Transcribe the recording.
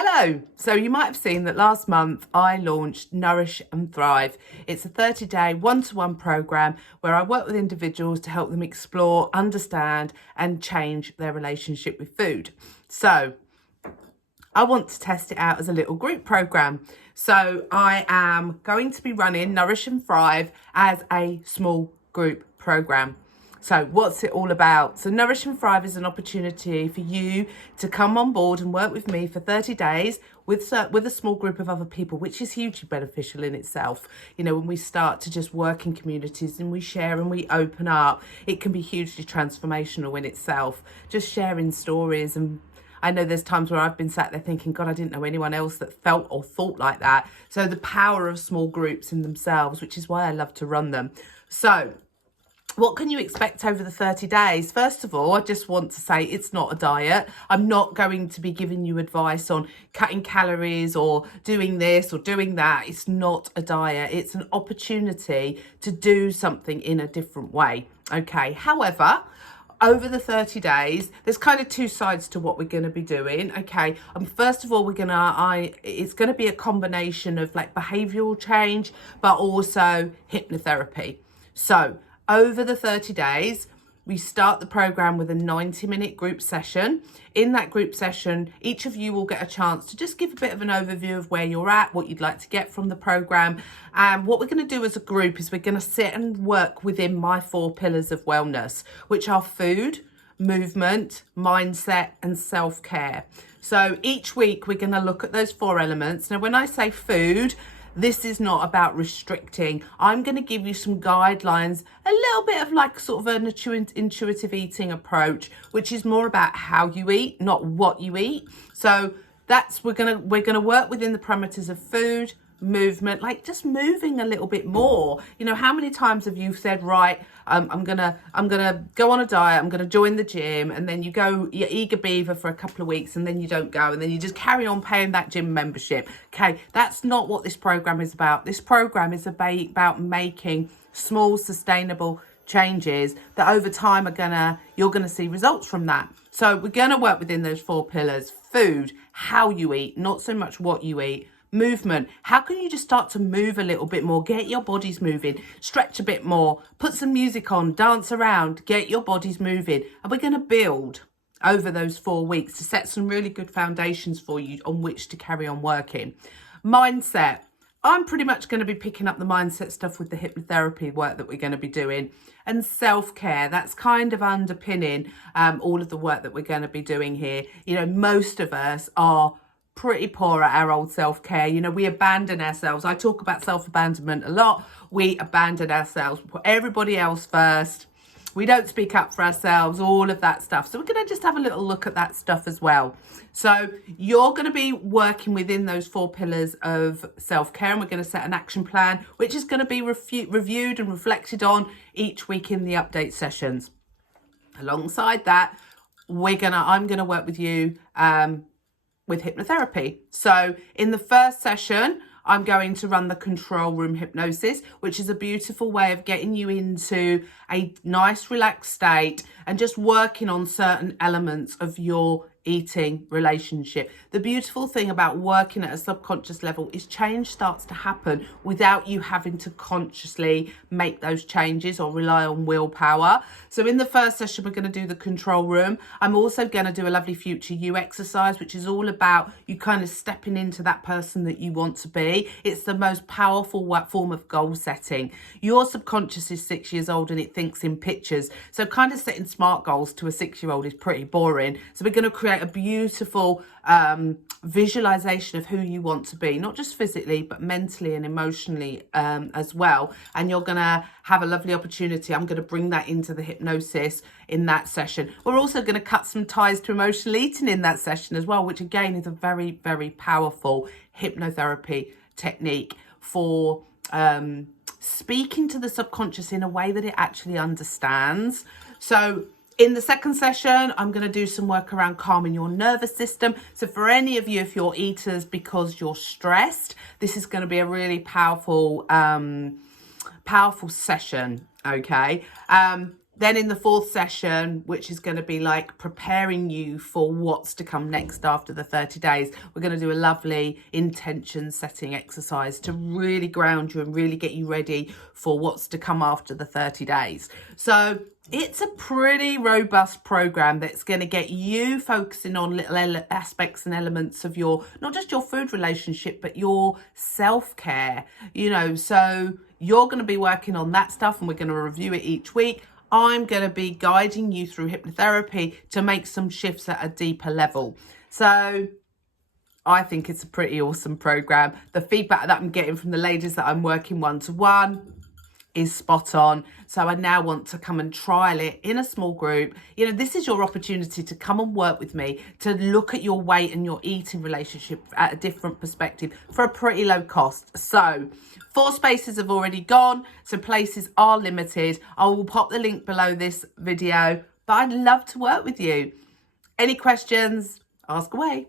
Hello! So you might have seen that last month I launched Nourish and Thrive. It's a 30-day one-to-one program where I work with individuals to help them explore, understand and change their relationship with food. So I want to test it out as a little group program. So I am going to be running Nourish and Thrive as a small group program. So what's it all about? So Nourish and Thrive is an opportunity for you to come on board and work with me for 30 days with a small group of other people, which is hugely beneficial in itself. You know, when we start to just work in communities and we share and we open up, it can be hugely transformational in itself. Just sharing stories, and I know there's times where I've been sat there thinking, God, I didn't know anyone else that felt or thought like that. So the power of small groups in themselves, which is why I love to run them. So what can you expect over the 30 days? First of all, I just want to say it's not a diet. I'm not going to be giving you advice on cutting calories or doing this or doing that. It's not a diet. It's an opportunity to do something in a different way. Okay. However, over the 30 days, there's kind of two sides to what we're going to be doing. Okay. First of all, it's going to be a combination of like behavioral change, but also hypnotherapy. So over the 30 days, we start the program with a 90-minute group session. In that group session, each of you will get a chance to just give a bit of an overview of where you're at, what you'd like to get from the program. And what we're going to do as a group is we're going to sit and work within my 4 pillars of wellness, which are food, movement, mindset, and self-care. So each week we're going to look at those 4 elements. Now, when I say food, this is not about restricting. I'm going to give you some guidelines, a little bit of like sort of an intuitive eating approach, which is more about how you eat, not what you eat. So we're gonna work within the parameters of food, movement, like just moving a little bit more. You know, how many times have you said, right, I'm gonna go on a diet, I'm gonna join the gym, and then you're eager beaver for a couple of weeks and then you don't go, and then you just carry on paying that gym membership. Okay, that's not what this program is about. This program is about making small sustainable changes that over time you're gonna see results from that. So we're gonna work within those 4 pillars: food, how you eat, not so much what you eat; movement, how can you just start to move a little bit more, get your bodies moving, stretch a bit more, put some music on, dance around, get your bodies moving. And we're going to build over those 4 weeks to set some really good foundations for you on which to carry on working. Mindset, I'm pretty much going to be picking up the mindset stuff with the hypnotherapy work that we're going to be doing. And self-care, that's kind of underpinning all of the work that we're going to be doing here. You know, most of us are pretty poor at our old self-care. You know, we abandon ourselves. I talk about self-abandonment a lot. We abandon ourselves, we put everybody else first. We don't speak up for ourselves, all of that stuff. So we're going to just have a little look at that stuff as well. So you're going to be working within those 4 pillars of self-care, and we're going to set an action plan, which is going to be reviewed and reflected on each week in the update sessions. Alongside that, I'm going to work with you with hypnotherapy. So in the first session, I'm going to run the control room hypnosis, which is a beautiful way of getting you into a nice relaxed state and just working on certain elements of your eating relationship. The beautiful thing about working at a subconscious level is change starts to happen without you having to consciously make those changes or rely on willpower. So in the first session, we're going to do the control room. I'm also going to do a lovely future you exercise, which is all about you kind of stepping into that person that you want to be. It's the most powerful form of goal setting. Your subconscious is 6 years old and it thinks in pictures. So kind of setting smart goals to a 6-year-old is pretty boring. So we're going to create a beautiful visualization of who you want to be, not just physically but mentally and emotionally as well. And you're gonna have a lovely opportunity. I'm going to bring that into the hypnosis in that session. We're also going to cut some ties to emotional eating in that session as well, which again is a very, very powerful hypnotherapy technique for speaking to the subconscious in a way that it actually understands. So in the second session, I'm going to do some work around calming your nervous system. So for any of you, if you're eaters because you're stressed, this is going to be a really powerful session. Okay. Then in the fourth session, which is going to be like preparing you for what's to come next after the 30 days, we're going to do a lovely intention setting exercise to really ground you and really get you ready for what's to come after the 30 days. So it's a pretty robust program that's going to get you focusing on little aspects and elements of your, not just your food relationship, but your self-care, you know. So you're going to be working on that stuff and we're going to review it each week. I'm going to be guiding you through hypnotherapy to make some shifts at a deeper level. So I think it's a pretty awesome program. The feedback that I'm getting from the ladies that I'm working one-to-one is spot on. So I now want to come and trial it in a small group. You know, this is your opportunity to come and work with me, to look at your weight and your eating relationship at a different perspective for a pretty low cost. So 4 spaces have already gone, so places are limited. I will pop the link below this video, but I'd love to work with you. Any questions? Ask away.